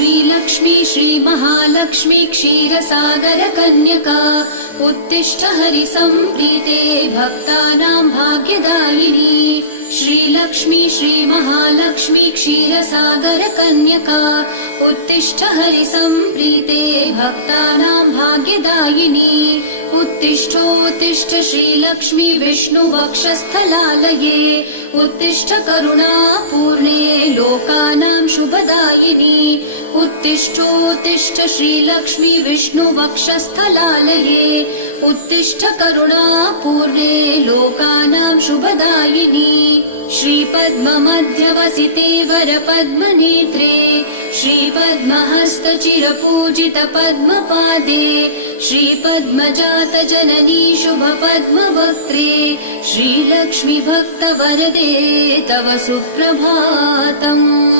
श्रीलक्ष्मी श्रीमहालक्ष्मी क्षीरसागरकन्यका उत्तिष्ठ हरिसम्प्रीते भक्तानां भाग्यदायिनी। श्रीलक्ष्मी श्रीमहालक्ष्मी क्षीरसागरकन्यका उत्तिष्ठ हरिसम्प्रीते भक्तानां भाग्यदायिनी। उत्तिष्ठोत्तिष्ठ श्रीलक्ष्मी विष्णुवक्षस्थलालये उत्तिष्ठ करुणापूर्णे लोकानां शुभदायिनी। उत्तिष्ठोत्तिष्ठ श्रीलक्ष्मी विष्णुवक्षस्थलालये उत्तिष्ठ करुणापूर्णे लोकानां शुभदायिनी। श्रीपद्ममध्यवसिते वरपद्मनेत्रे श्रीपद्महस्तचिरपूजित पद्मपादे श्रीपद्मजातजननी शुभपद्मवक्त्रे श्रीलक्ष्मी भक्तवरदे तव सुप्रभातम्।